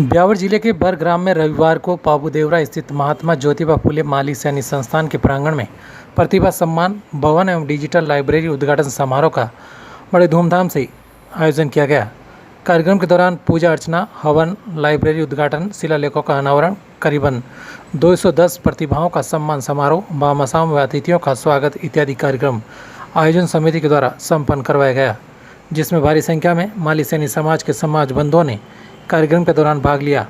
ब्यावर जिले के बरग्राम में रविवार को पाबूदेवरा स्थित महात्मा ज्योतिबा फुले माली सैनिक संस्थान के प्रांगण में प्रतिभा सम्मान भवन एवं डिजिटल लाइब्रेरी उद्घाटन समारोह का बड़े धूमधाम से आयोजन किया गया। कार्यक्रम के दौरान पूजा अर्चना, हवन, लाइब्रेरी उद्घाटन, शिलालेखों का अनावरण, करीबन 210 प्रतिभाओं का सम्मान समारोह, भामाशाहों व अतिथियों का स्वागत इत्यादि कार्यक्रम आयोजन समिति के द्वारा संपन्न करवाया गया, जिसमें भारी संख्या में माली सैनिक समाज के समाज बंधुओं ने कार्यक्रम के दौरान भाग लिया।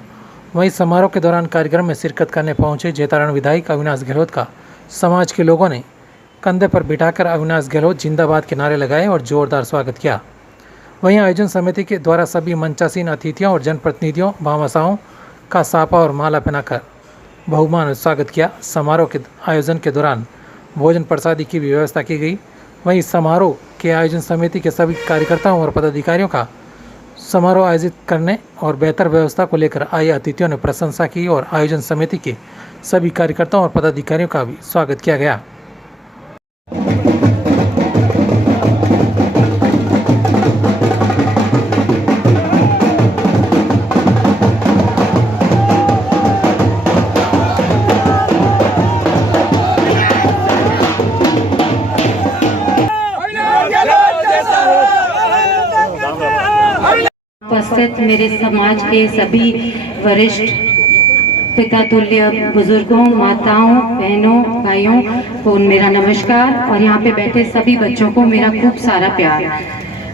वहीं समारोह के दौरान कार्यक्रम में शिरकत करने पहुंचे जैतारण विधायक अविनाश गहलोत का समाज के लोगों ने कंधे पर बिठाकर अविनाश गहलोत जिंदाबाद के नारे लगाए और जोरदार स्वागत किया। वहीं आयोजन समिति के द्वारा सभी मंचासीन अतिथियों और जनप्रतिनिधियों भामाशाहों का साफा और माला पहनाकर बहुमान स्वागत किया। समारोह के आयोजन के दौरान भोजन प्रसादी की भी व्यवस्था की गई। वहीं समारोह के आयोजन समिति के सभी कार्यकर्ताओं और पदाधिकारियों का समारोह आयोजित करने और बेहतर व्यवस्था को लेकर आए अतिथियों ने प्रशंसा की और आयोजन समिति के सभी कार्यकर्ताओं और पदाधिकारियों का भी स्वागत किया गया। उपस्थित मेरे समाज के सभी वरिष्ठ पिता तुल्य बुजुर्गों, माताओं, बहनों, भाइयों को मेरा नमस्कार और यहाँ पे बैठे सभी बच्चों को मेरा खूब सारा प्यार।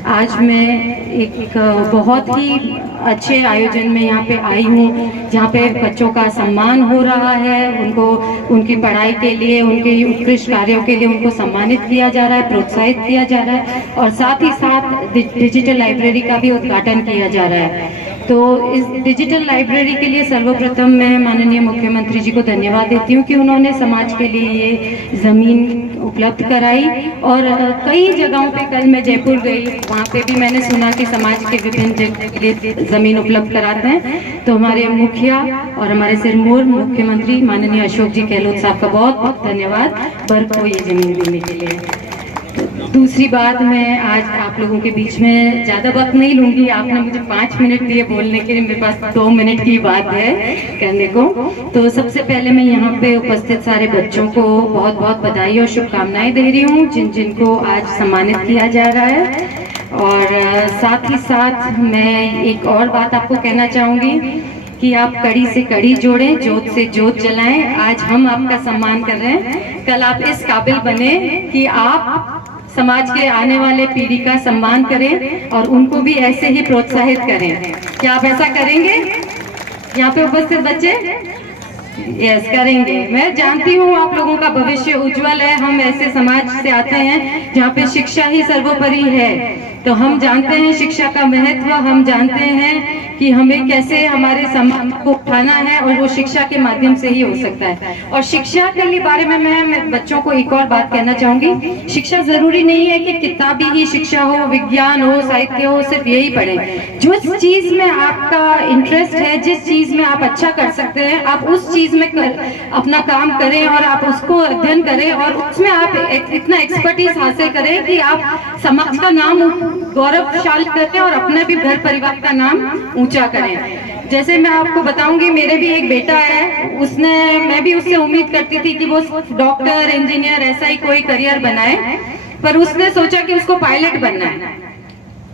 आज मैं एक बहुत ही अच्छे आयोजन में यहाँ पे आई हूँ, जहाँ पे बच्चों का सम्मान हो रहा है। उनको उनकी पढ़ाई के लिए, उनके उत्कृष्ट कार्यों के लिए उनको सम्मानित किया जा रहा है, प्रोत्साहित किया जा रहा है और साथ ही साथ डिजिटल लाइब्रेरी का भी उद्घाटन किया जा रहा है। तो इस डिजिटल लाइब्रेरी के लिए सर्वप्रथम मैं माननीय मुख्यमंत्री जी को धन्यवाद देती हूँ कि उन्होंने समाज के लिए ये ज़मीन उपलब्ध कराई। और कई जगहों पे कल मैं जयपुर गई, वहाँ पे भी मैंने सुना कि समाज के विभिन्न जगह के लिए ज़मीन उपलब्ध कराते हैं। तो हमारे मुखिया और हमारे सिरमौर मुख्यमंत्री माननीय अशोक जी गहलोत साहब का बहुत बहुत धन्यवाद बर को ये ज़मीन देने के लिए। दूसरी बात, मैं आज आप लोगों के बीच में ज़्यादा वक्त नहीं लूँगी। आपने मुझे 5 मिनट दिए बोलने के लिए, मेरे पास 2 मिनट की बात है कहने को। तो सबसे पहले मैं यहाँ पे उपस्थित सारे बच्चों को बहुत बहुत बधाई और शुभकामनाएं दे रही हूँ जिनको आज सम्मानित किया जा रहा है। और साथ ही साथ मैं एक और बात आपको कहना चाहूँगी कि आप कड़ी से कड़ी जोड़ें, जोत से जोत जलाएं। आज हम आपका सम्मान कर रहे हैं, कल आप इस काबिल बने कि आप समाज के आने वाले पीढ़ी का सम्मान करें और उनको भी ऐसे ही प्रोत्साहित करें। क्या आप ऐसा करेंगे? यहाँ पे उपस्थित बच्चे यस करेंगे। मैं जानती हूँ आप लोगों का भविष्य उज्जवल है। हम ऐसे समाज से आते हैं जहाँ पे शिक्षा ही सर्वोपरि है। तो हम जानते हैं शिक्षा का महत्व, हम जानते हैं कि हमें कैसे हमारे समाज को उठाना है और वो शिक्षा के माध्यम से ही हो सकता है। और शिक्षा के लिए बारे में मैं बच्चों को एक और बात कहना चाहूंगी। शिक्षा जरूरी नहीं है कि किताबी ही शिक्षा हो, विज्ञान हो, साहित्य हो, सिर्फ यही पढ़े। जिस चीज में आपका इंटरेस्ट है, जिस चीज में आप अच्छा कर सकते हैं, आप उस चीज में अपना काम करें और आप उसको अध्ययन करें और उसमें आप इतना एक्सपर्टीज हासिल करें कि आप समाज का नाम गौरवशाली करें और अपने भी घर परिवार का नाम ऊंचा करें। जैसे मैं आपको बताऊंगी, मेरे भी एक बेटा है, मैं भी उससे उम्मीद करती थी कि वो डॉक्टर, इंजीनियर ऐसा ही कोई करियर बनाए, पर उसने सोचा कि उसको पायलट बनना है।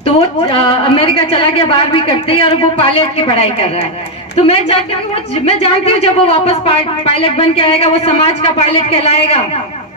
तो वो अमेरिका चला गया 12वीं करते ही और वो पायलट की पढ़ाई कर रहा है। तो मैं जानती हूँ जब वो वापस पायलट बन के आएगा, वो समाज का पायलट कहलाएगा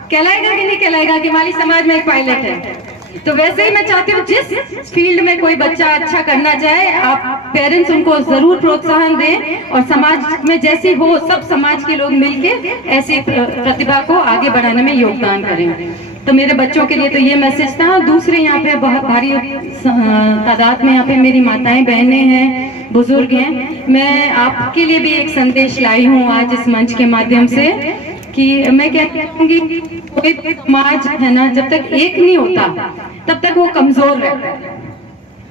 कि नहीं कहलाएगा कि माली समाज में एक पायलट है। तो वैसे ही मैं चाहती हूँ जिस फील्ड में कोई बच्चा अच्छा करना चाहे, आप पेरेंट्स उनको जरूर प्रोत्साहन दें और समाज में जैसे हो सब समाज के लोग मिलके ऐसी प्रतिभा को आगे बढ़ाने में योगदान करें। तो मेरे बच्चों के लिए तो ये मैसेज था। दूसरे यहाँ पे बहुत भारी तादाद में यहाँ पे मेरी माताएं, बहनें हैं, बुजुर्ग हैं। मैं आपके लिए भी एक संदेश लाई हूँ आज इस मंच के माध्यम से कि मैं कहती हूँ कि कोई समाज है ना, जब तक एक नहीं होता तब तक वो कमजोर रहता है।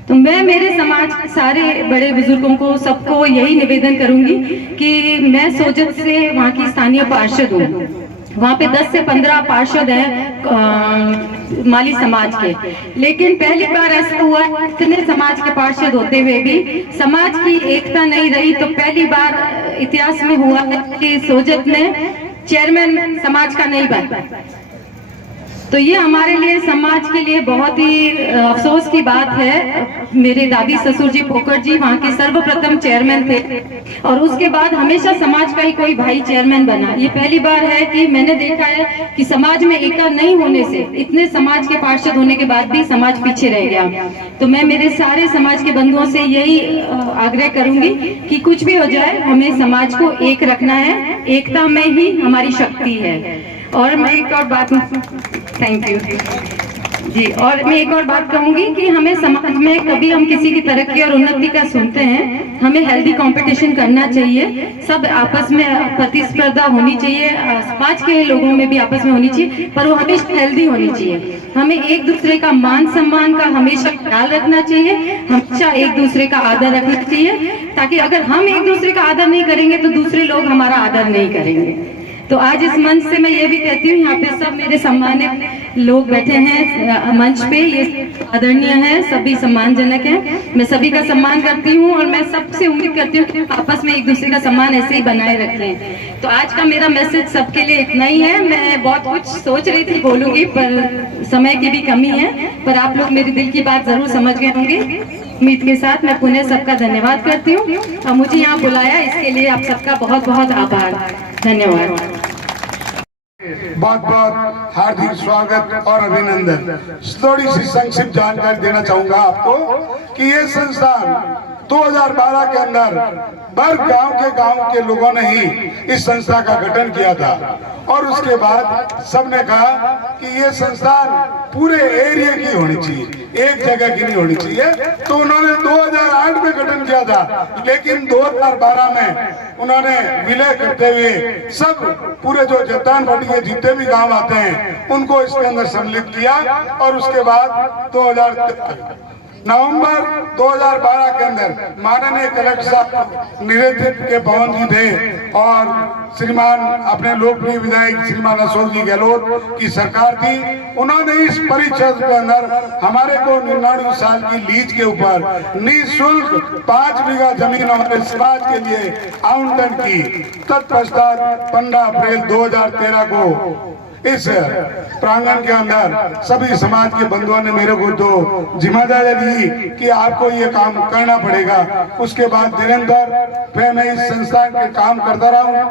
तो मैं मेरे समाज के सारे बड़े बुजुर्गों को, सबको यही निवेदन करूंगी कि मैं सोजत से वहाँ की स्थानीय पार्षद हूँ वहाँ पे 10 से 15 पार्षद हैं माली समाज के, लेकिन पहली बार ऐसा हुआ इतने समाज के पार्षद होते हुए भी समाज की एकता नहीं रही। तो पहली बार इतिहास में हुआ है कि सोजत में चेयरमैन समाज का नहीं बना। तो ये हमारे लिए समाज के लिए बहुत ही अफसोस की बात है। मेरे दादी ससुर जी पोकर जी वहाँ के सर्वप्रथम चेयरमैन थे और उसके बाद हमेशा समाज का ही कोई भाई चेयरमैन बना। ये पहली बार है कि मैंने देखा है कि समाज में एकता नहीं होने से इतने समाज के पार्षद होने के बाद भी समाज पीछे रह गया। तो मैं मेरे सारे समाज के बंधुओं से यही आग्रह करूंगी कि कुछ भी हो जाए हमें समाज को एक रखना है, एकता में ही हमारी शक्ति है। और मैं एक और बात, थैंक यू जी, और मैं एक और बात कहूंगी कि हमें समाज में कभी हम किसी की तरक्की और उन्नति का सुनते हैं, हमें हेल्दी कंपटीशन करना चाहिए। सब आपस में प्रतिस्पर्धा होनी चाहिए, समाज के लोगों में भी आपस में होनी चाहिए, पर वो हमेशा हेल्दी होनी चाहिए। हमें एक दूसरे का मान सम्मान का हमेशा ख्याल रखना चाहिए, हमेशा एक दूसरे का आदर रखना चाहिए, ताकि अगर हम एक दूसरे का आदर नहीं करेंगे तो दूसरे लोग हमारा आदर नहीं करेंगे। तो आज इस मंच से मैं ये भी कहती हूँ, यहाँ पे सब मेरे सम्मानित लोग बैठे हैं मंच पे, ये आदरणीय है, सभी सम्मानजनक हैं। मैं सभी का सम्मान करती हूँ और मैं सबसे उम्मीद करती हूँ कि आपस में एक दूसरे का सम्मान ऐसे ही बनाए रखें। तो आज का मेरा मैसेज सबके लिए इतना ही है। मैं बहुत कुछ सोच रही थी बोलूंगी, पर समय की भी कमी है, पर आप लोग मेरे दिल की बात जरूर समझ गए होंगे। उम्मीद के साथ मैं पुनः सबका धन्यवाद करती हूँ और मुझे यहाँ बुलाया इसके लिए आप सबका बहुत बहुत आभार, धन्यवाद। बहुत बहुत हार्दिक स्वागत और अभिनंदन। थोड़ी सी संक्षिप्त जानकारी देना चाहूंगा आपको कि ये संस्थान 2012 के अंदर बर्ग गांव के लोगों ने ही इस संस्था का गठन किया था और उसके बाद सबने कहा कि ये संस्थान पूरे एरिया की होनी चाहिए, एक जगह की नहीं होनी चाहिए। तो उन्होंने 2008 में गठन किया था, लेकिन 2012 में उन्होंने विलय करते हुए सब पूरे जो जतान पट्टी के जितने भी गांव आते हैं उनको इसके अंदर सम्मिलित किया और उसके बाद नवंबर 2012 के अंदर माननीय कलेक्टर साहब निदेशक के भवन जी थे और श्रीमान अपने लोकप्रिय विधायक श्रीमान अशोक जी गहलोत की सरकार थी। उन्होंने इस परिषद के अंदर हमारे को 99 साल की लीज के ऊपर निःशुल्क 5 बीघा जमीन हमारे समाज के लिए आवंटन की। तत्पश्चात 15 अप्रैल 2013 को इस प्रांगण के अंदर सभी समाज के बंधुओं ने मेरे को जो जिम्मेदारी दी कि आपको ये काम करना पड़ेगा, उसके बाद निरंतर मैं इस संस्थान के काम करता रहा।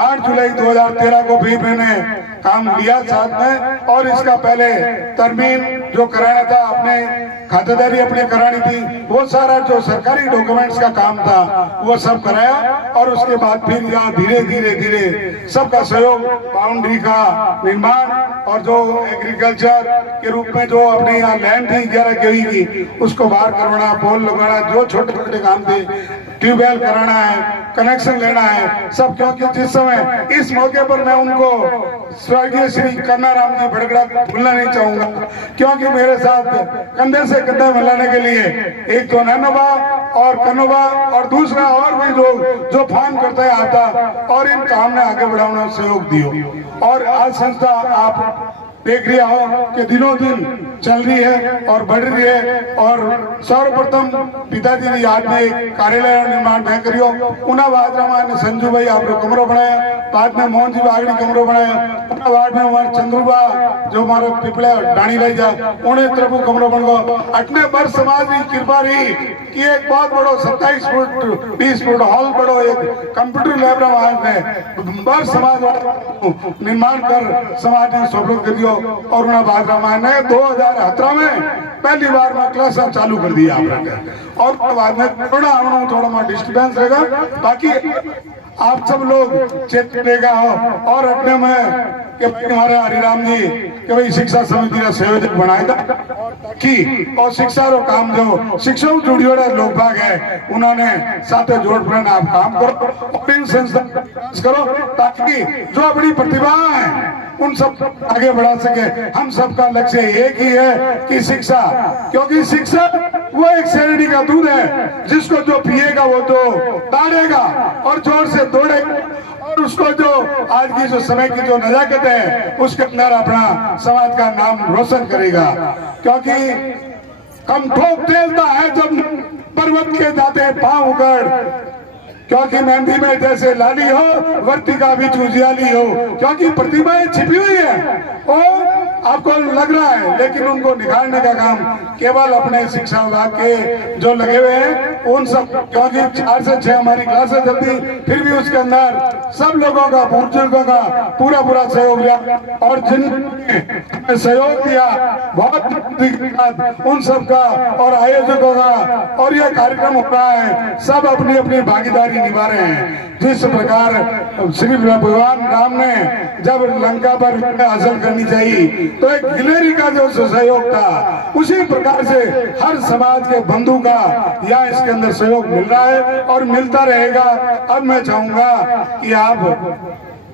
8 जुलाई 2013 को भी मैंने काम लिया साथ में और इसका पहले तरमीम जो कराना था, अपने खातेदारी अपने करानी थी, वो सारा जो सरकारी डॉक्यूमेंट्स का काम था वो सब कराया और उसके बाद फिर यहाँ धीरे धीरे सबका सहयोग, बाउंड्री का निर्माण और जो एग्रीकल्चर के रूप में जो अपने यहाँ लैंड थी 11 केवी की उसको बाहर करवाना, पोल लगाना, जो छोटे छोटे काम थे, ट्यूबवेल कराना है, कनेक्शन लेना है सब। क्योंकि जिस समय इस मौके पर मैं उनको स्वर्गीय श्री कन्नाराम जी भड़गड़ा भूलना नहीं चाहूंगा, क्योंकि मेरे साथ कंधे से कंधे मिलाने के लिए एक तो नैनोबा और कन्नोबा और दूसरा और भी लोग जो फोन करते हैं आता और इन काम में आगे बढ़ाने में सहयोग दियो। और आज संस्था आप देख रही हो कि दिनों दिन चल रही है और बढ़ रही है। और सर्वप्रथम पिताजी ने याद में कार्यालय निर्माण मैं करियो, उना बाद में संजू भाई आप कमरों बनाया, बाद में मोहन जी बागड़ी कमरों बनाया, उना वार्ड में हमारे चंद्रुबा जो हमारे पिपले डाणी रही जा उन्हें तरफ कमरों बन गो। अटने पर समाज की कृपा रही कि एक बहुत बड़ो 27 फुट 20 फुट हॉल बड़ो एक कंप्यूटर लैब में समाज निर्माण कर समाज ने सफल कर दियो। और बाद रामायण ने 2018 में पहली बार में क्लास चालू कर दिया आपने और बाद में थोड़ा डिस्टर्बेंस रहेगा, बाकी आप सब लोग चेतनेगा हो। और अपने में कि हमारे हरिराम जी कि भाई शिक्षा समिति का संयोजक बनाए कि और शिक्षा रो काम जो शिक्षा जुड़ी हुआ लोग भाग है उन्होंने साथ जोड़ कर आप काम करो और इन संस्था करो ताकि जो अपनी प्रतिभा है उन सब आगे बढ़ा सके। हम सबका लक्ष्य एक ही है कि शिक्षा, क्योंकि शिक्षा वो एक शैरडी का दूध है जिसको जो पिएगा वो तो ताड़ेगा और जोर से दौड़ेगा और उसको जो आज की जो समय की जो नजाकत है उसके अंदर अपना समाज का नाम रोशन करेगा। क्योंकि कम ठोक तेलता है जब पर्वत के जाते पांव उगड़, क्योंकि मेहंदी में जैसे लाली हो वर्तिका भी उजियाली हो। क्योंकि प्रतिभाएं छिपी हुई है और आपको लग रहा है, लेकिन उनको निखारने का काम केवल अपने शिक्षा विभाग के जो लगे हुए हैं उन सब, क्योंकि 4 से 6 हमारी क्लासें चलती, फिर भी उसके अंदर सब लोगों का, बुजुर्गों का पूरा सहयोग लिया और जिनने सहयोग दिया बहुत उन सब का और आयोजकों का। और यह कार्यक्रम हो रहा है, सब अपनी अपनी भागीदारी निभा रहे हैं। जिस प्रकार श्री भगवान राम ने जब लंका पर हासिल करनी चाहिए तो एक गिलेरी का जो सहयोग था, उसी प्रकार से हर समाज के बंधु का यहाँ इसके अंदर सहयोग मिल रहा है और मिलता रहेगा। अब मैं चाहूंगा कि आप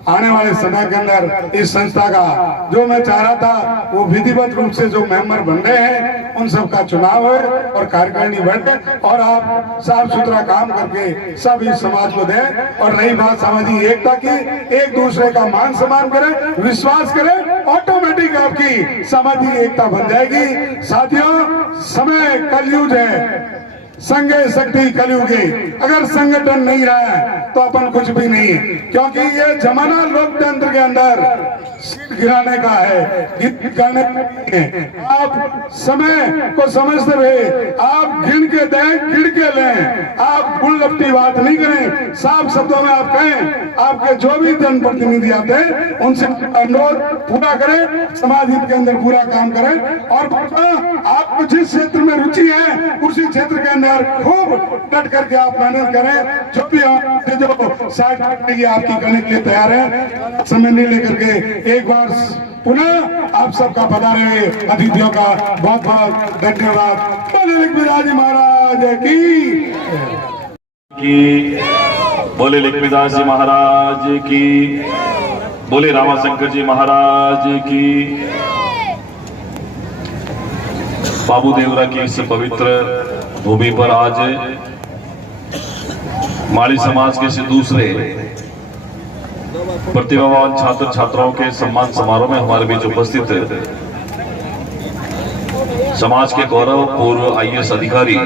आने वाले समय के अंदर इस संस्था का जो मैं चाह रहा था वो विधिवत रूप से जो मेंबर बन रहे हैं उन सब का चुनाव है और कार्यकारिणी बढ़े और आप साफ सुथरा काम करके सब इस समाज को दें। और रही बात सामाजिक एकता की, एक दूसरे का मान सम्मान करें, विश्वास करें, ऑटोमेटिक आपकी सामाजिक एकता बन जाएगी। साथियों, समय कलयुग है, संगे शक्ति कलयुगी। अगर संगठन नहीं रहा है तो अपन कुछ भी नहीं है, क्योंकि ये जमाना लोकतंत्र के अंदर सीट गिराने का है, गिराने का। आप समय को समझते हुए आप गिन के दें, गिन के लें। आप गुण लपटी बात नहीं करें, साफ शब्दों में आप कहें। आपके जो भी जनप्रतिनिधि आते हैं उनसे अनुरोध पूरा करें, समाज हित के अंदर पूरा काम करें। और आपको जिस क्षेत्र में रुचि है उसी क्षेत्र के अंदर खूब डट करके आप मेहनत करें। जो भी जो साथ आपकी करने के लिए तैयार है, समय नहीं लेकर के एक बार पुनः आप सबका पधारे हुए अतिथियों का बहुत बहुत धन्यवाद। बोले लिखविदास जी महाराज की, बोले लिखविदास जी महाराज की, बोले रामाशंकर जी महाराज की। बाबू देवरा की इस पवित्र भूमि पर आज माली समाज के से दूसरे प्रतिभावान छात्र छात्राओं के सम्मान समारोह में हमारे बीच उपस्थित समाज के गौरव पूर्व IAS अधिकारी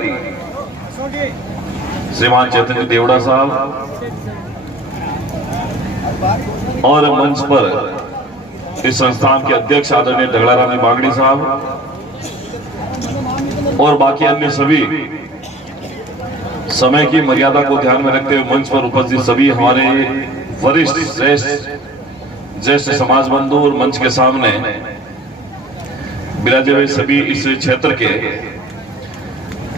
श्रीमान चैतन्य देवड़ा साहब और मंच पर इस संस्थान के अध्यक्ष आदरणीय ढगलाराम बागड़ी साहब और बाकी अन्य सभी, समय की मर्यादा को ध्यान में रखते हुए मंच पर उपस्थित सभी हमारे वरिष्ठ ज्येष्ठ समाज बंधु और मंच के सामने विराजे हुए सभी इस क्षेत्र के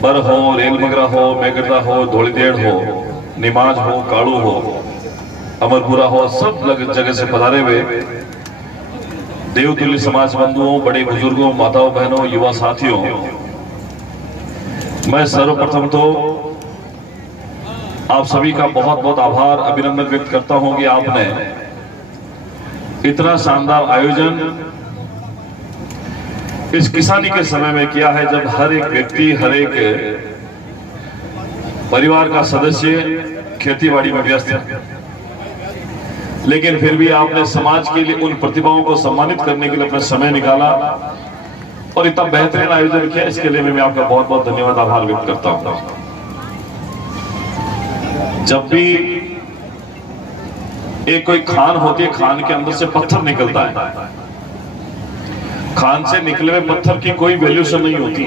बर हो, रेलमगरा हो, मेगरदा हो, धोलीदेड़ हो, निमाज हो, काड़ू हो, अमरपुरा हो, सब जगह से पधारे हुए देवतुल्य समाज बंधुओं, बड़े बुजुर्गों, माताओं बहनों, युवा साथियों, मैं सर्वप्रथम तो आप सभी का बहुत बहुत आभार, अभिनंदन व्यक्त करता हूं कि आपने इतना शानदार आयोजन इस किसानी के समय में किया है, जब हर एक व्यक्ति, हर एक परिवार का सदस्य खेतीबाड़ी में व्यस्त है। लेकिन फिर भी आपने समाज के लिए उन प्रतिभाओं को सम्मानित करने के लिए अपना समय निकाला और इतना बेहतरीन आयोजन किया। इसके लिए मैं आपका बहुत बहुत धन्यवाद, आभार व्यक्त करता हूं। जब भी एक कोई खान होती है, खान के अंदर से पत्थर निकलता है, खान से निकले हुए पत्थर की कोई वैल्यूशन नहीं होती,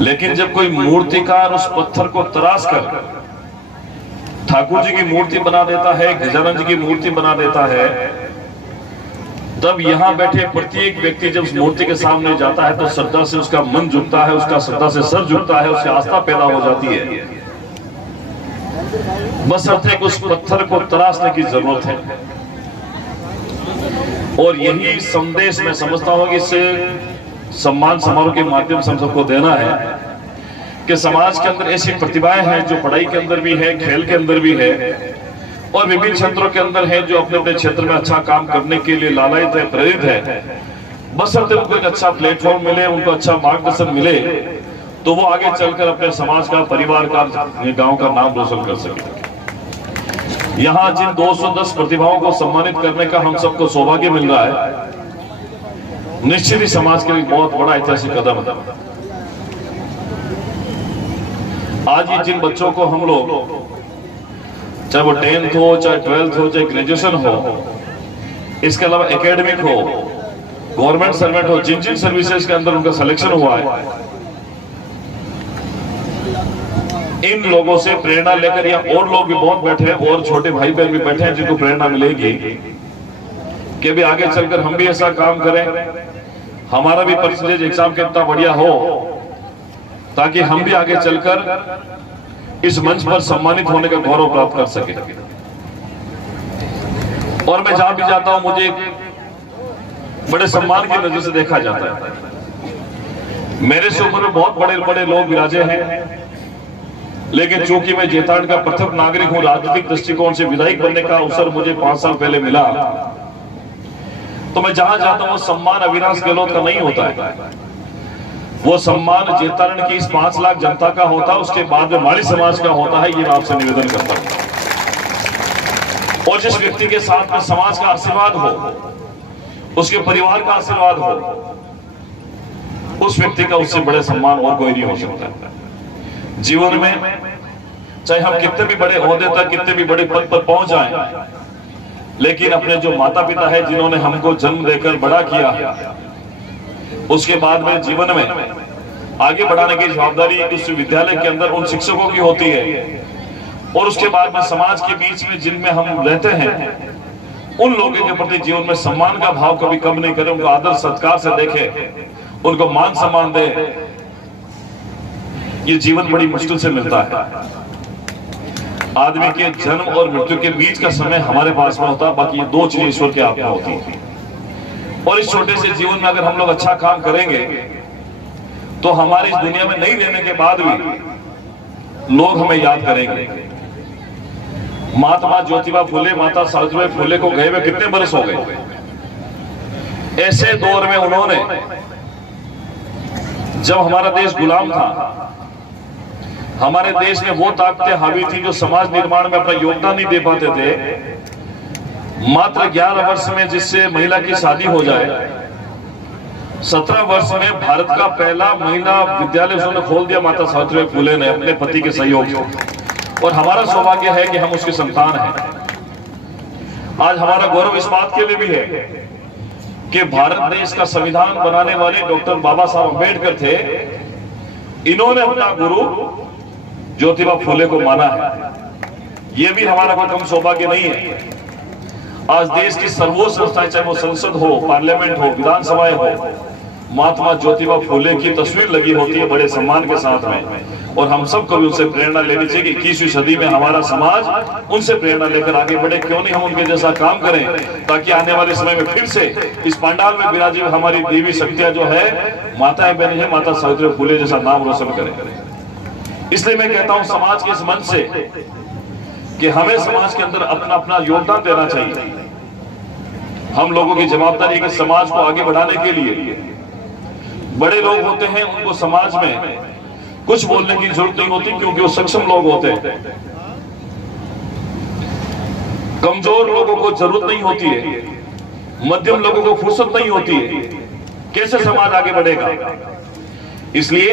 लेकिन जब कोई मूर्तिकार उस पत्थर को तराश कर ठाकुर जी की मूर्ति बना देता है, गजानन जी की मूर्ति बना देता है, तब यहां बैठे प्रत्येक व्यक्ति जब उस मूर्ति के सामने जाता है तो श्रद्धा से उसका मन झुकता है, उसका श्रद्धा से सर झुकता है, उसकी आस्था पैदा हो जाती है। बस अर्थ है कि उस पत्थर को तराशने की जरूरत है। और यही संदेश मैं समझता हूं कि इससे सम्मान समारोह के माध्यम से हम सबको देना है कि समाज के अंदर ऐसी प्रतिभाएं हैं जो पढ़ाई के अंदर भी है, खेल के अंदर भी है और विभिन्न क्षेत्रों के अंदर है, जो अपने अपने क्षेत्र में अच्छा काम करने के लिए लालायित है, प्रेरित है। बस अब उनको एक अच्छा प्लेटफॉर्म मिले, उनको अच्छा मार्गदर्शन मिले, तो वो आगे चलकर अपने समाज का, परिवार का, गांव का नाम रोशन कर सके। यहां जिन 210 प्रतिभाओं को सम्मानित करने का हम सबको सौभाग्य मिल रहा है, निश्चित ही समाज के लिए बहुत बड़ा ऐतिहासिक कदम है। आज ये जिन बच्चों को हम लोग, चाहे वो 10th हो, चाहे 12th हो, चाहे ग्रेजुएशन हो, इसके अलावा एकेडमिक हो, गवर्नमेंट सर्वेंट हो, जिन जिन सर्विसेज के अंदर उनका सिलेक्शन हुआ है, इन लोगों से प्रेरणा लेकर, या और लोग भी बहुत बैठे हैं और छोटे भाई बहन भी बैठे हैं जिनको प्रेरणा मिलेगी कि भी आगे चलकर हम भी ऐसा काम करें, हमारा भी परसेंटेज एग्जाम कितना बढ़िया हो, ताकि हम भी आगे चलकर इस मंच पर सम्मानित होने का गौरव प्राप्त कर सके। और मैं जहां भी जाता हूं मुझे बड़े सम्मान की नजर से देखा जाता है। मेरे से उम्र में बहुत बड़े बड़े लोग विराजे हैं, लेकिन चूंकि मैं जैतारण का प्रथम नागरिक हूं, राजनीतिक दृष्टिकोण से विधायक बनने का अवसर मुझे 5 साल पहले मिला, तो मैं जहां जाता हूं वो सम्मान अविनाश गहलोत का नहीं होता है, वो सम्मान जैतारण की इस 5 लाख जनता का होता है, उसके बाद में माली समाज का होता है। ये मैं आपसे निवेदन करता हूं। और जिस व्यक्ति के साथ में समाज का आशीर्वाद हो, उसके परिवार का आशीर्वाद हो, उस व्यक्ति का उससे बड़े सम्मान और कोई नहीं हो सकता। जीवन में चाहे हम कितने भी बड़े ओहदे तक, कितने भी बड़े पद पर पहुंच जाएं, लेकिन अपने जो माता पिता है जिन्होंने हमको जन्म देकर बड़ा किया, उसके बाद में जीवन में आगे बढ़ाने की जवाबदारी उस विद्यालय के अंदर उन शिक्षकों की होती है, और उसके बाद में समाज के बीच में जिनमें हम रहते हैं, उन लोगों के प्रति जीवन में सम्मान का भाव कभी कम नहीं करें, उनको आदर सत्कार से देखें, उनको मान सम्मान दे। ये जीवन बड़ी मुश्किल से मिलता है। आदमी के जन्म और मृत्यु के बीच का समय हमारे पास में होता है, बाकी ये 2 चीजें ईश्वर के हाथ में होती है। और इस छोटे से जीवन में अगर हम लोग अच्छा काम करेंगे तो हमारी इस दुनिया में नहीं रहने के बाद भी लोग हमें याद करेंगे। महात्मा ज्योतिबा फुले, माता सावित्रीबाई फुले को गए हुए कितने बरस हो गए। ऐसे दौर में उन्होंने, जब हमारा देश गुलाम था, हमारे देश में वो ताकतें हावी थी जो समाज निर्माण में अपना योगदान नहीं दे पाते थे। मात्र 11 वर्ष में जिससे महिला की शादी हो जाए, 17 वर्ष में भारत का पहला महिला विद्यालय उन्होंने खोल दिया माता सावित्रीबाई फुले ने अपने पति के सहयोग से। और हमारा सौभाग्य है कि हम उसकी संतान हैं। आज हमारा गौरव इस बात के लिए भी है कि भारत देश का संविधान बनाने वाले डॉक्टर बाबा साहब अम्बेडकर थे, इन्होंने अपना गुरु ज्योतिबा फुले को माना है। यह भी हमारा कोई कम सौभाग्य नहीं है। आज देश की सर्वोच्च संस्थाएं, चाहे वो संसद हो, पार्लियामेंट हो, विधानसभाएं हो, महात्मा ज्योतिबा फुले की तस्वीर लगी होती है बड़े सम्मान के साथ में। और हम सबको भी उनसे प्रेरणा लेनी चाहिए। 21वीं सदी में हमारा समाज उनसे प्रेरणा लेकर आगे बढ़े। क्यों नहीं हम उनके जैसा काम करें, ताकि आने वाले समय में फिर से इस पंडाल में विराजी हमारी देवी शक्तियां जो है, माताएं बहनी है, माता सावित्रीबाई फुले जैसा नाम रोशन करें। इसलिए मैं कहता हूं समाज के इस मंच से कि हमें समाज के अंदर अपना अपना योगदान देना चाहिए। हम लोगों की जवाबदारी है कि समाज को आगे बढ़ाने के लिए बड़े लोग होते हैं, उनको समाज में कुछ बोलने की जरूरत नहीं होती, क्योंकि वो सक्षम लोग होते हैं। कमजोर लोगों को जरूरत नहीं होती है, मध्यम लोगों को फुर्सत नहीं होती है। कैसे समाज आगे बढ़ेगा? इसलिए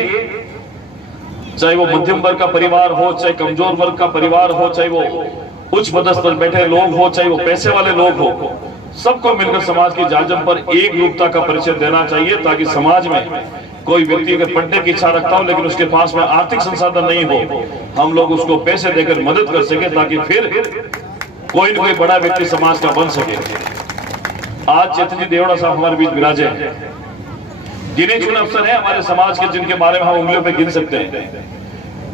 चाहे वो मध्यम वर्ग का परिवार हो, चाहे कमजोर वर्ग का परिवार हो, चाहे वो उच्च पदस्थ पर बैठे लोग हो, चाहे वो पैसे वाले लोग हो, सबको मिलकर समाज की जाजम पर एक रूपता का परिचय देना चाहिए, ताकि समाज में कोई व्यक्ति अगर पढ़ने की इच्छा रखता हो लेकिन उसके पास में आर्थिक संसाधन नहीं हो, हम लोग उसको पैसे देकर मदद कर सके, ताकि फिर कोई न कोई बड़ा व्यक्ति समाज का बन सके। आज चेतन जी देवड़ा साहब हमारे बीच विराजे हैं। गिने चुने अफसर हैं हमारे समाज के, जिनके बारे में हम उंगलियों पे गिन सकते हैं।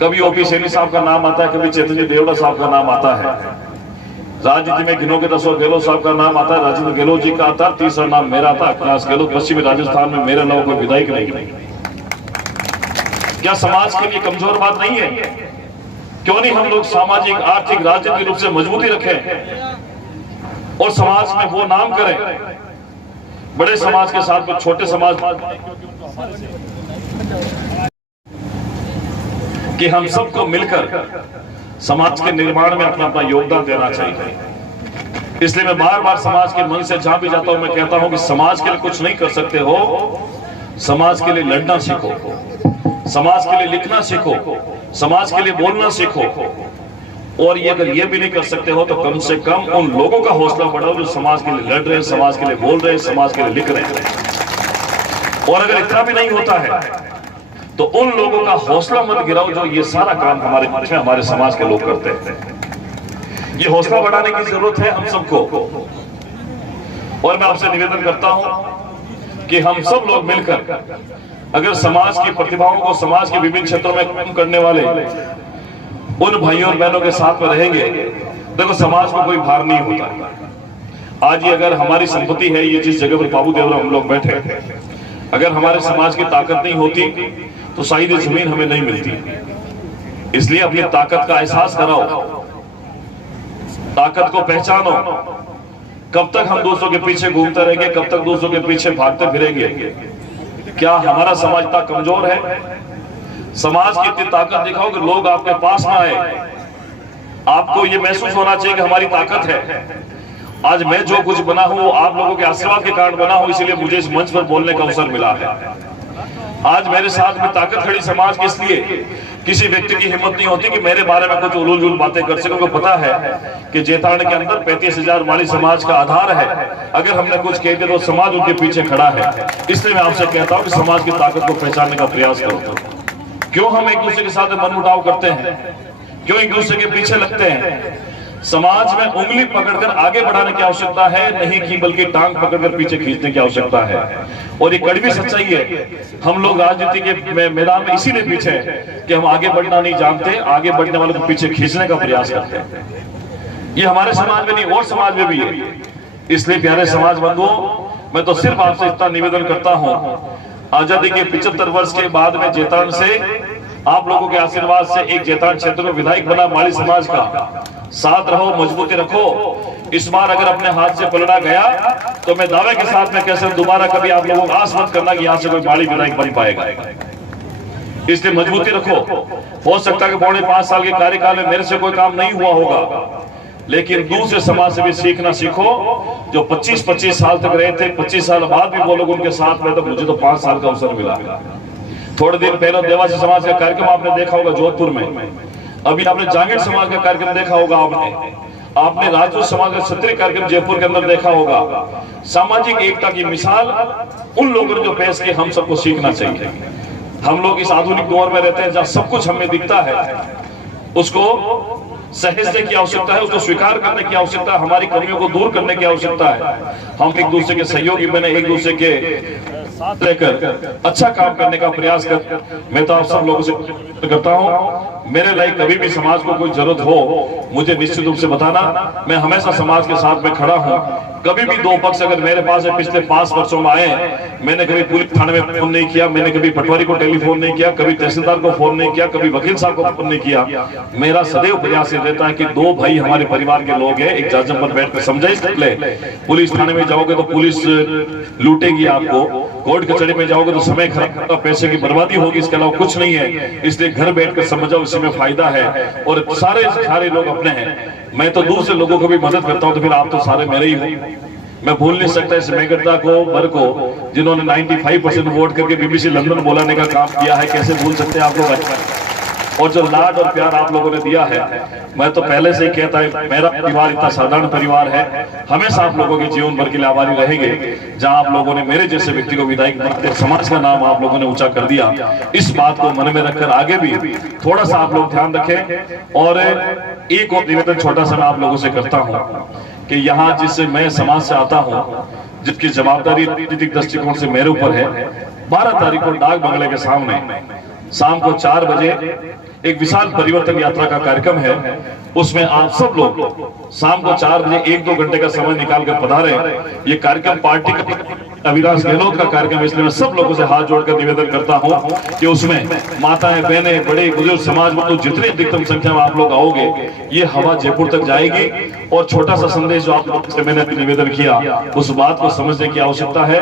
कभी ओपी सैनी साहब का नाम आता है, कभी चेतन जी देवड़ा साहब का नाम आता है। राजनीति में गिनोगे तो गहलोत साहब का नाम आता है, राजेंद्र गहलोत जी का आता, तीसरा नाम मेरा आता, अखिलेश गहलोत। पश्चिमी राजस्थान में मेरा नाम कोई विधायक नहीं। क्या समाज के लिए कमजोर बात नहीं है? क्यों नहीं हम लोग सामाजिक, आर्थिक, राजनीतिक रूप से मजबूती रखें और समाज में वो नाम करें, बड़े समाज के साथ में छोटे समाज, कि हम सबको मिलकर समाज के निर्माण में अपना अपना योगदान देना चाहिए। इसलिए मैं बार बार समाज के मन से जहां भी जाता हूं मैं कहता हूं कि समाज के लिए कुछ नहीं कर सकते हो, समाज के लिए लड़ना सीखो, समाज के लिए लिखना सीखो, समाज के लिए बोलना सीखो। और ये अगर ये भी नहीं कर सकते हो तो कम से कम उन लोगों का हौसला बढ़ाओ जो समाज के लिए लड़ रहे हैं, समाज के लिए बोल रहे हैं, समाज के लिए लिख रहे हैं। और अगर इतना भी नहीं होता है तो उन लोगों का हौसला मत गिराओ जो ये सारा काम हमारे समाज के लोग करते हैं। ये हौसला बढ़ाने की जरूरत है हम सबको। और मैं आपसे निवेदन करता हूं कि हम सब लोग मिलकर अगर समाज की प्रतिभाओं को समाज के विभिन्न क्षेत्रों में काम करने वाले उन भाइयों और बहनों के साथ में रहेंगे, देखो समाज को कोई भार नहीं होता। आज ये अगर हमारी संपत्ति है, ये जिस जगह पर बाबू देवरा हम लोग बैठे, अगर हमारे समाज की ताकत नहीं होती तो शायद ये जमीन हमें नहीं मिलती। इसलिए अपनी ताकत का एहसास कराओ, ताकत को पहचानो। कब तक हम दूसरों के पीछे घूमते रहेंगे, कब तक दूसरों के पीछे भागते फिरेंगे? क्या हमारा समाज इतना कमजोर है? समाज की इतनी ताकत दिखाओ कि लोग आपके पास ना आए। आपको ये महसूस होना चाहिए कि हमारी ताकत है। आज मैं जो कुछ बना हूं वो आप लोगों के आशीर्वाद के कारण बना हूं, इसलिए मुझे इस मंच पर बोलने का अवसर मिला है। आज मेरे साथ में ताकत खड़ी समाज की, इसलिए किसी व्यक्ति की हिम्मत नहीं होती कि मेरे बारे में कुछ उलूल बातें कर सके। उनको पता है कि जेतारण के अंदर 35,000 माली समाज का आधार है। अगर हमने कुछ कह दिया तो समाज उनके पीछे खड़ा है। इसलिए मैं आपसे कहता हूं कि समाज की ताकत को पहचानने का प्रयास करो। क्यों हम एक दूसरे के साथ मनमुटाव करते हैं? क्यों एक दूसरे के पीछे लगते हैं? समाज में उंगली पकड़कर आगे बढ़ाने की आवश्यकता है, नहीं कि बल्कि टांग पकड़कर पीछे खींचने की आवश्यकता है। और ये कड़वी सच्चाई है। हम लोग राजनीति के मैदान में इसीलिए पीछे हैं कि हम आगे बढ़ना नहीं जानते, आगे बढ़ने वालों को पीछे खींचने का प्रयास करते हैं। ये हमारे समाज में नहीं और समाज में भी है। इसलिए प्यारे समाज बंधुओं, मैं तो सिर्फ आपसे इतना निवेदन करता हूं, आजादी के 75 वर्ष के बाद में जेतारण से आप लोगों के आशीर्वाद से एक जेतारण क्षेत्र में विधायक बना माली समाज का। साथ रहो, मजबूती रखो। इस बार अगर अपने हाथ से पलड़ा गया तो मैं दावे के साथ में कैसे दोबारा कभी आप लोगों को आस मत करना कि यहां से कोई माली विधायक बन पाएगा। इसलिए मजबूती रखो। हो सकता है कि 4.5 साल के कार्यकाल में मेरे से कोई काम नहीं हुआ होगा, लेकिन दूसरे समाज से भी सीखना सीखो। जो 25-25 साल तक रहे थे, 25 साल बाद भी वो लोग उनके साथ में, तो मुझे तो 5 साल का अवसर मिला। थोड़े दिन पहले देवासी समाज का कार्यक्रम आपने देखा होगा जोधपुर में। अभी आपने जांगीर समाज का कार्यक्रम देखा होगा, आपने राजपूत समाज का क्षत्रिय कार्यक्रम जयपुर के अंदर देखा होगा। सामाजिक एकता की मिसाल उन लोगों ने जो पेश की, हम सबको सीखना चाहिए। हम लोग इस आधुनिक दौर में रहते हैं जहां सब कुछ हमें दिखता है, उसको सहजने की आवश्यकता है, उसको स्वीकार करने की आवश्यकता है, हमारी कमियों को दूर करने की आवश्यकता है। हम एक दूसरे के सहयोगी बने, एक दूसरे के साथ लेकर अच्छा काम करने का प्रयास कर। मैं तो आप सब लोगों से करता हूं, मेरे लायक कभी भी समाज को कोई जरूरत हो मुझे निश्चित रूप से बताना। मैं हमेशा समाज के साथ में खड़ा हूं। कभी भी दो पक्ष अगर मेरे पास पिछले 5 वर्षों में आए, मैंने कभी पुलिस थाने में फोन नहीं किया, मैंने कभी पटवारी को टेलीफोन नहीं किया, कभी तहसीलदार को फोन नहीं किया, कभी वकील साहब को फोन नहीं किया। मेरा सदैव प्रयास रहता है कि 2 भाई हमारे परिवार के लोग हैं, एक जाजम पर बैठकर समझाइश कर ले। पुलिस थाने में जाओगे तो पुलिस लूटेगी आपको, कोर्ट कचहरी में जाओगे तो समय खराब, पैसे की बर्बादी होगी, इसके अलावा कुछ नहीं है। इसलिए घर बैठकर समझाओ, इसी में फायदा है। और सारे लोग अपने हैं। मैं तो दूसरे लोगों को भी मदद करता हूं, तो फिर आप तो सारे मेरे ही हो। मैं भूल नहीं सकता इस मेघरता को, बर को, जिन्होंने 95% वोट करके बीबीसी लंदन बुलाने का काम किया है। कैसे भूल सकते हैं आप लोग? और जो लाड और प्यार आप लोगों ने दिया है, मैं तो पहले से ही कहता है, मेरा परिवार इतना साधारण परिवार है, हमेशा आप लोगों के जीवन भर के लिए आभारी रहेंगे। जहां आप लोगों ने मेरे जैसे व्यक्ति को विधायक बनाकर समाज का नाम आप लोगों ने ऊंचा कर दिया, इस बात को मन में रखकर आगे भी थोड़ा सा आप लोग ध्यान रखें। और एक और निवेदन छोटा सा मैं आप लोगों से करता हूं कि यहाँ जिससे मैं समाज से आता हूं, जिसकी जवाबदारी राजनीतिक दृष्टिकोण से मेरे ऊपर है, 12 तारीख को डाक बंगले के सामने शाम को 4 बजे एक विशाल परिवर्तन यात्रा का कार्यक्रम है। उसमें आप सब लोग शाम को 4 बजे 1-2 घंटे का समय निकालकर पधारें। ये कार्यक्रम पार्टी का अविनाश गहलोत का कार्यक्रम, इसलिए मैं सब लोगों से हाथ जोड़कर निवेदन करता हूं कि उसमें माताएं, बहनें, बड़े बुजुर्ग, समाज में तो जितनी अधिकतम संख्या में आप लोग आओगे, ये हवा जयपुर तक जाएगी। और छोटा सा संदेश जो आप लोगों से मैंने निवेदन किया, उस बात को समझने की आवश्यकता है।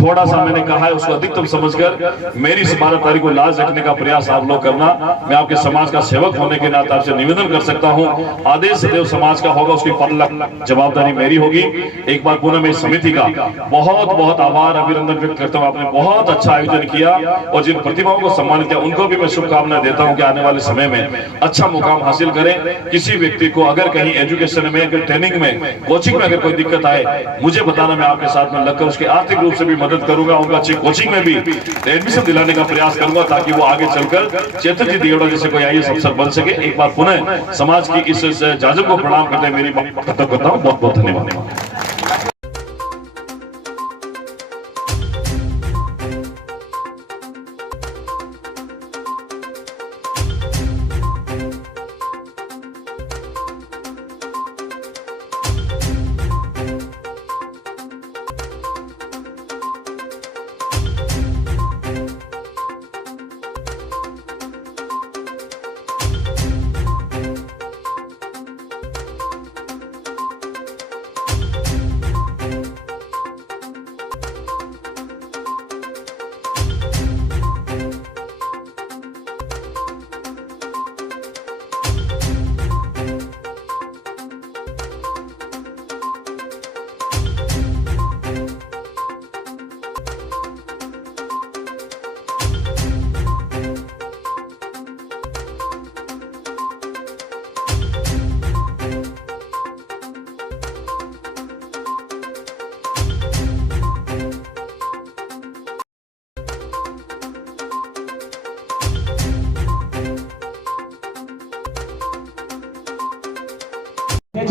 थोड़ा सा मैंने कहा है उसको अधिकतम समझकर मेरी इस 12 तारीख को लाज रखने का प्रयास आप लोग करना। मैं आपके समाज का सेवक होने के नाते आपसे निवेदन कर सकता हूं, आदेश सदैव समाज का होगा, उसकी परलक जवाबदारी मेरी होगी। एक बार पुनः मैं समिति का बहुत बहुत आभार अभिनंदन व्यक्त करता हूं। आपने बहुत अच्छा आयोजन किया और जिन प्रतिभाओं को सम्मानित किया उनको भी मैं शुभकामनाएं देता हूं कि आने वाले समय में अच्छा मुकाम हासिल करें। किसी व्यक्ति को अगर कहीं एजुकेशन में, ट्रेनिंग में, कोचिंग में अगर कोई दिक्कत आए मुझे बताना, मैं आपके साथ में लगकर उसके आर्थिक रूप से भी मदद करूंगा, उनका अच्छी कोचिंग में भी एडमिशन दिलाने का प्रयास करूंगा ताकि वो आगे चलकर चेतन जी देवड़ा जैसे कोई आईएएस अफसर बन सके। एक बार पुनः समाज की इस जाजम को प्रणाम करते हैं मेरी बात खत्म करता हूं। बहुत बहुत धन्यवाद।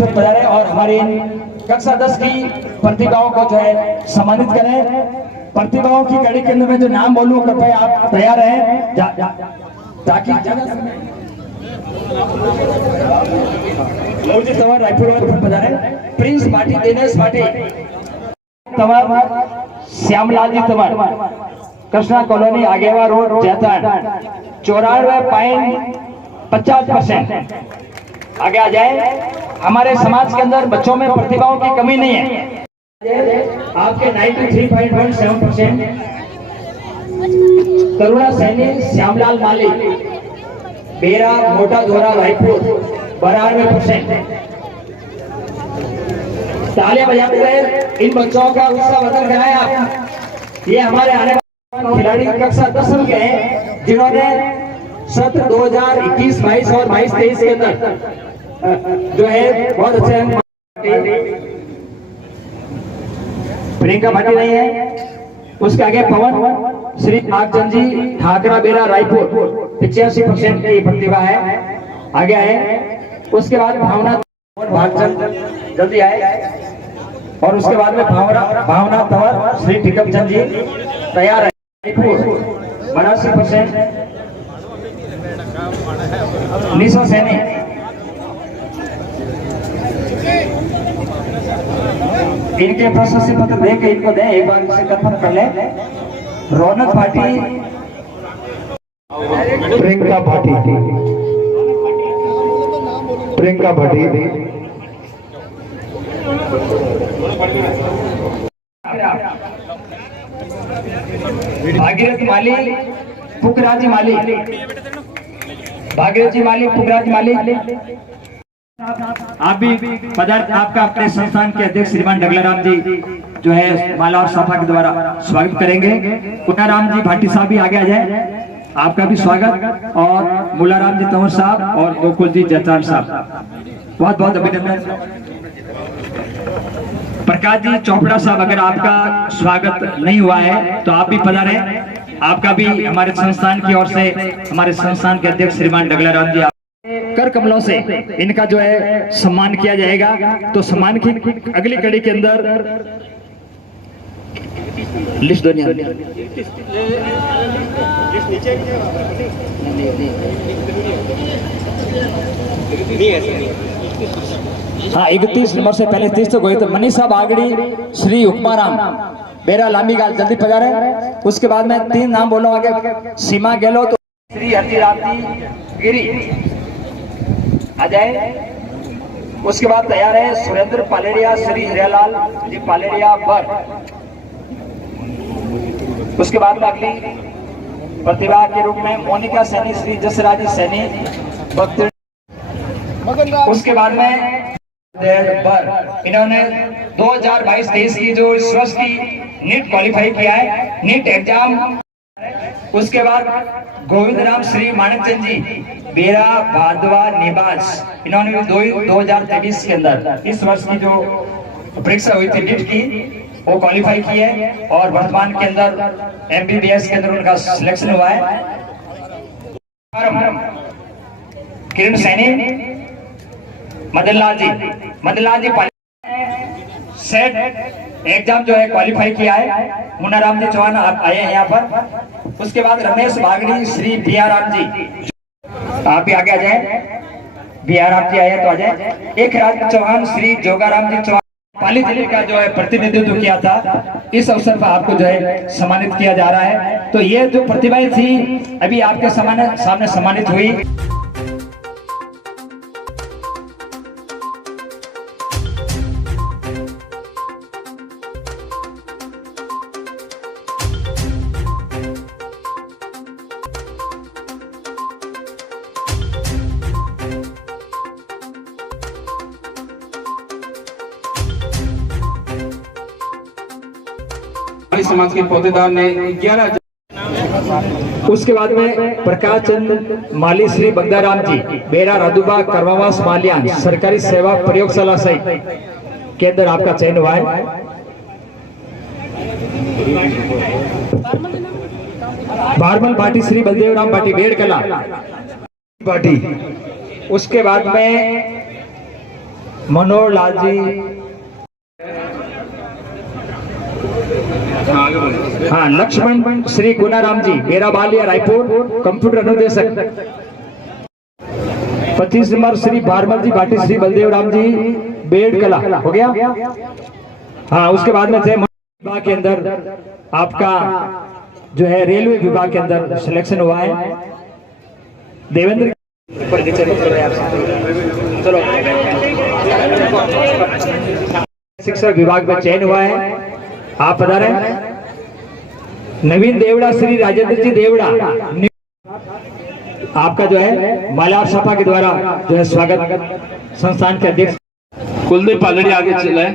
बजाएं और हमारी कक्षा 10 की प्रतिभाओं को जो है सम्मानित करें। प्रतिभाओं की कड़ी के अंदर में जो नाम बोलूं कृपया आप तैयार हैं ताकि तंवर रायपुर बजा रहे, प्रिंस भाटी, दिनेश भाटी, तंवर श्यामलाल जी तंवर, कृष्णा कॉलोनी, आगेवा रोड, जैतान, 94.50%। आगे आ जाए। हमारे समाज के अंदर बच्चों में प्रतिभाओं की कमी नहीं है। आपके 93.7%। करुणा सैनी, श्यामलाल माली, बेरा, मोटा धोरा, रायपुर, 92%। तालियां बजाते रहे, इन बच्चों का उत्साह बदल गया है। आप ये हमारे आने वाले खिलाड़ी कक्षा 10 के हैं जिन्होंने सत्र 2021-22 और 22-23 के अंदर जो है बहुत अच्छे अंक। प्रियंका भाटी नहीं है, उसके आगे पवन श्री नागचंद जी, ठाकरा बेरा, रायपुर, 85% की प्रतिभा है। आगे आए। उसके बाद भावना भागचंद जल्दी आए और उसके बाद में भावना तंवर श्री टिकम चंद जी तैयार है। रायपुर 82%। निशा सैनी, इनके प्रशस्ति पत्र दे के इनको दें, एक बार इसे कंफर्म कर लें। रौनक भाटी, प्रियंका भाटी, प्रियंका भाटी, भागीरथ माली, पुखराज माली, भागीरथ जी माली, पुखराज माली। आप भी पदार्थ आपका अपने संस्थान के अध्यक्ष श्रीमान डगलाराम जी जो है माला और सफा के द्वारा स्वागत करेंगे। पुनाराम जी भाटी साहब भी आगे आ जाए, आपका भी स्वागत। और मुलाराम जी तंवर साहब और गोकुल जी जैतान साहब, बहुत बहुत अभिनंदन। प्रकाश जी चोपड़ा साहब, अगर आपका स्वागत नहीं हुआ है तो आप भी पधारें। आपका भी हमारे संस्थान की ओर से हमारे संस्थान के अध्यक्ष श्रीमान डगलाराम जी कर कमलों से इनका जो है सम्मान किया जाएगा। तो सम्मान की अगली कड़ी के अंदर लिस्ट दुनिया हाँ 31 नंबर से पहले 30 तो गए तो मनीष साहब आगड़ी, श्री हुक्माराम बेरा, लांबी गाल, जल्दी पधारे। उसके बाद मैं 3 नाम बोलूं आगे। सीमा गहलोत, श्री हरतीराती गिरी आ जाए। उसके बाद तैयार है सुरेंद्र पालेरिया, श्री हिरालाल जी पालेरिया बर। उसके बाद में अगली प्रतिभा के रूप में मोनिका सैनी, श्री जसराजी सैनी भक्त। उसके बाद में इन्होंने 2022-23 की जो इस वर्ष की नीट क्वालिफाई किया है, नीट एग्जाम। उसके बाद गोविंद राम श्री माणकचंद जी बेरा भारद्वाज निवास, इन्होंने भी 2023 के अंदर इस वर्ष की जो परीक्षा हुई थी नीट की वो क्वालिफाई की है और वर्तमान के अंदर MBBS के अंदर उनका सिलेक्शन हुआ है। किरण सैनी, मदनलाल जी सेट एग्जाम जो है क्वालिफाई किया है। मुन्ना राम जी चौहान आप आए हैं यहाँ पर। उसके बाद रमेश बागड़ी, श्री BR राम जी, आप भी आगे आ जाए। BR राम जी आए तो आ जाए। एक राज चौहान, श्री जोगाराम जी चौहान, पाली जिले का जो है प्रतिनिधित्व किया था। इस अवसर पर आपको जो है सम्मानित किया जा रहा है। तो ये जो प्रतिभाएं थी अभी आपके सामने सम्मानित हुई। समाज के पौधेदार ने 11। उसके बाद में प्रकाश चंद माली, श्री बगदाराम जी बेरा रादुबा करवावास माल्यान सरकारी सेवा प्रयोगशाला सहित के अंदर आपका चयन हुआ है। भारमल भाटी, श्री बलदेव राम भाटी बेड़ कला भाटी। उसके बाद में मनोहर लाल जी, हाँ लक्ष्मण श्री गुनाराम जी बेरा बालिया रायपुर कंप्यूटर अनुदेशक। 25 नंबर श्री भारमल जी भाटी, श्री बलदेव राम जी बेड़ कला हो गया। हाँ उसके बाद में विभाग के अंदर आपका जो है रेलवे विभाग के अंदर सिलेक्शन हुआ है। देवेंद्र चलो शिक्षा विभाग में चयन हुआ है। आप बता रहे हैं नवीन देवड़ा, श्री राजेंद्र जी देवड़ा, आपका जो है मालार सभा के द्वारा जो है स्वागत। संस्थान के अध्यक्ष कुलदीप पालड़ी आगे चले।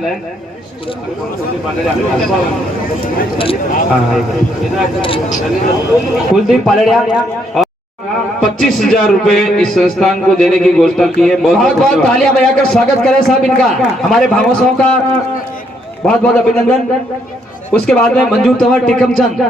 कुलदीप पालड़िया 25,000 रुपए इस संस्थान को देने की घोषणा की है। बहुत बहुत तालियां बजाकर स्वागत करें साहब इनका, हमारे भावों का बहुत बहुत अभिनंदन। उसके बाद में मंजू तंवर टिकमचंद